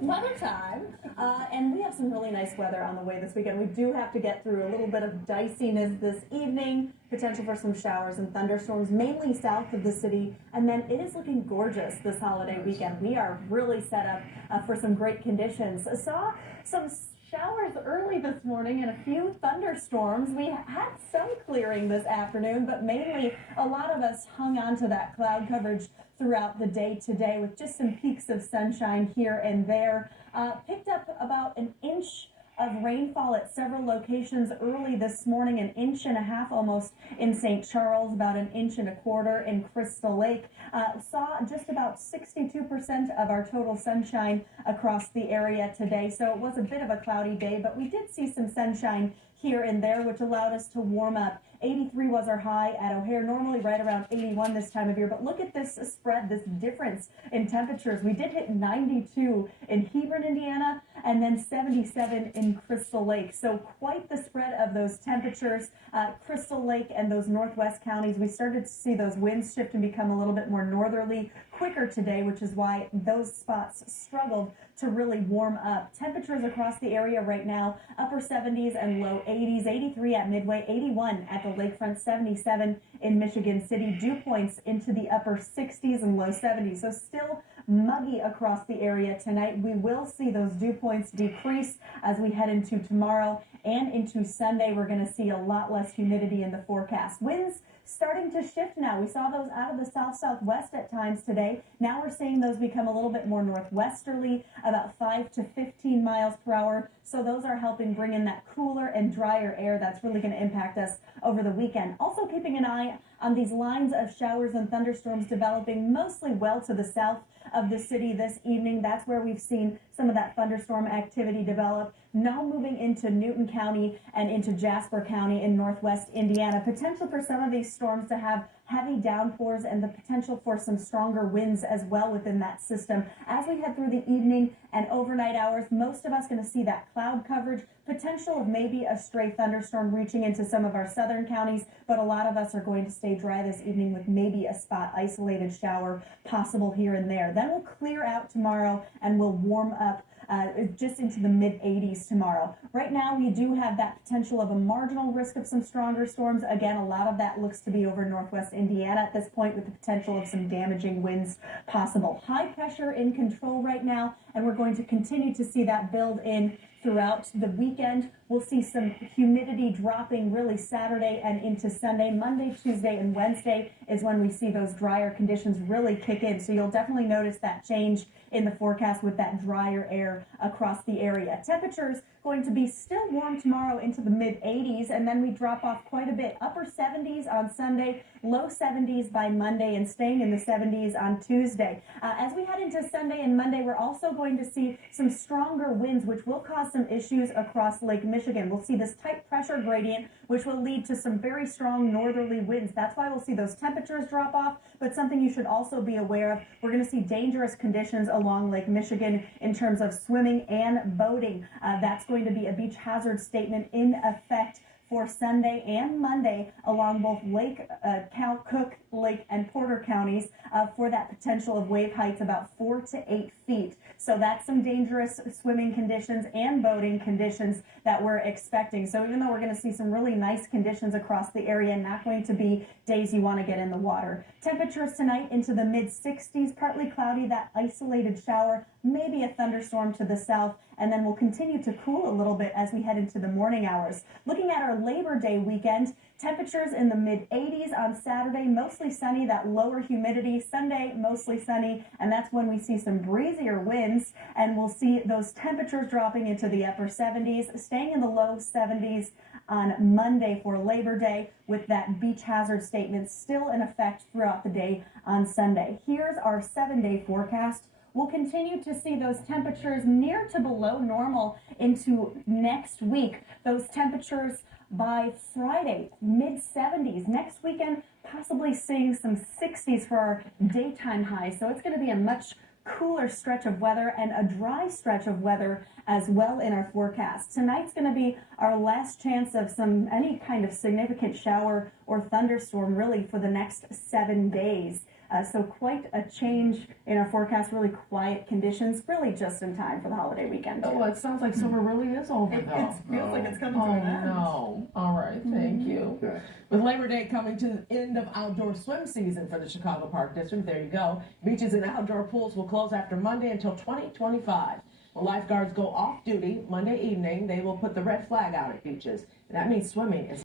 Mother time. And we have some really nice weather on the way this weekend. We do have to get through a little bit of diciness this evening, potential for some showers and thunderstorms, mainly south of the city. And then it is looking gorgeous this holiday weekend. We are really set up for some great conditions. I saw some showers early this morning and a few thunderstorms. We had some clearing this afternoon, but mainly a lot of us hung on to that cloud coverage throughout the day today with just some peaks of sunshine here and there. Picked up about an inch of rainfall at several locations early this morning, an inch and a half almost in St. Charles, about an inch and a quarter in Crystal Lake. Saw just about 62% of our total sunshine across the area today, so it was a bit of a cloudy day, but we did see some sunshine here and there, which allowed us to warm up. 83 was our high at O'Hare, normally right around 81 this time of year. But look at this spread, this difference in temperatures. We did hit 92 in Hebron, Indiana, and then 77 in Crystal Lake. So quite the spread of those temperatures. Crystal Lake and those northwest counties, we started to see those winds shift and become a little bit more northerly quicker today, which is why those spots struggled to really warm up. Temperatures across the area right now, upper 70s and low 80s, 83 at Midway, 81 at the lakefront, 77 in Michigan City, dew points into the upper 60s and low 70s. So still muggy across the area tonight. We will see those dew points decrease as we head into tomorrow and into Sunday. We're going to see a lot less humidity in the forecast. Winds starting to shift now. We saw those out of the south-southwest at times today. Now we're seeing those become a little bit more northwesterly, about 5 to 15 miles per hour. So those are helping bring in that cooler and drier air that's really going to impact us over the weekend. Also keeping an eye on these lines of showers and thunderstorms developing mostly well to the south of the city this evening. That's where we've seen some of that thunderstorm activity develop. Now moving into Newton County and into Jasper County in northwest Indiana. Potential for some of these storms to have heavy downpours and the potential for some stronger winds as well within that system. As we head through the evening and overnight hours, most of us going to see that cloud coverage, potential of maybe a stray thunderstorm reaching into some of our southern counties, but a lot of us are going to stay dry this evening with maybe a spot isolated shower possible here and there. Then we'll clear out tomorrow and we'll warm up just into the mid-80s tomorrow. Right now, we do have that potential of a marginal risk of some stronger storms. Again, a lot of that looks to be over northwest Indiana at this point with the potential of some damaging winds possible. High pressure in control right now, and we're going to continue to see that build in throughout the weekend. We'll see some humidity dropping really Saturday and into Sunday. Monday, Tuesday, and Wednesday is when we see those drier conditions really kick in. So you'll definitely notice that change in the forecast with that drier air across the area. Temperatures going to be still warm tomorrow into the mid-80s, and then we drop off quite a bit. Upper 70s on Sunday, low 70s by Monday, and staying in the 70s on Tuesday. As we head into Sunday and Monday, we're also going to see some stronger winds, which will cause some issues across Lake Michigan. We'll see this tight pressure gradient, which will lead to some very strong northerly winds. That's why we'll see those temperatures drop off, but something you should also be aware of, we're going to see dangerous conditions along Lake Michigan in terms of swimming and boating. That's going to be a beach hazard statement in effect for Sunday and Monday along both Lake Cook, Lake, and Porter counties for that potential of wave heights about 4 to 8 feet. So that's some dangerous swimming conditions and boating conditions that we're expecting. So even though we're going to see some really nice conditions across the area, not going to be days you want to get in the water. Temperatures tonight into the mid-60s, partly cloudy, that isolated shower, maybe a thunderstorm to the south, and then we'll continue to cool a little bit as we head into the morning hours. Looking at our Labor Day weekend, temperatures in the mid-80s on Saturday, mostly sunny, that lower humidity. Sunday, mostly sunny, and that's when we see some breezier winds, and we'll see those temperatures dropping into the upper 70s, staying in the low 70s on Monday for Labor Day, with that beach hazard statement still in effect throughout the day on Sunday. Here's our 7-day forecast. We'll continue to see those temperatures near to below normal into next week. Those temperatures by Friday, mid-70s. Next weekend, possibly seeing some 60s for our daytime highs. So it's going to be a much cooler stretch of weather and a dry stretch of weather as well in our forecast. Tonight's going to be our last chance of any kind of significant shower or thunderstorm really for the next 7 days. So quite a change in our forecast, really quiet conditions, really just in time for the holiday weekend. Oh, it sounds like summer really is over, though. It feels like it's coming to Oh, an end. no. All right, thank you. Okay. With Labor Day coming to the end of outdoor swim season for the Chicago Park District, there you go. Beaches and outdoor pools will close after Monday until 2025. When lifeguards go off duty Monday evening, they will put the red flag out at beaches. And that means swimming is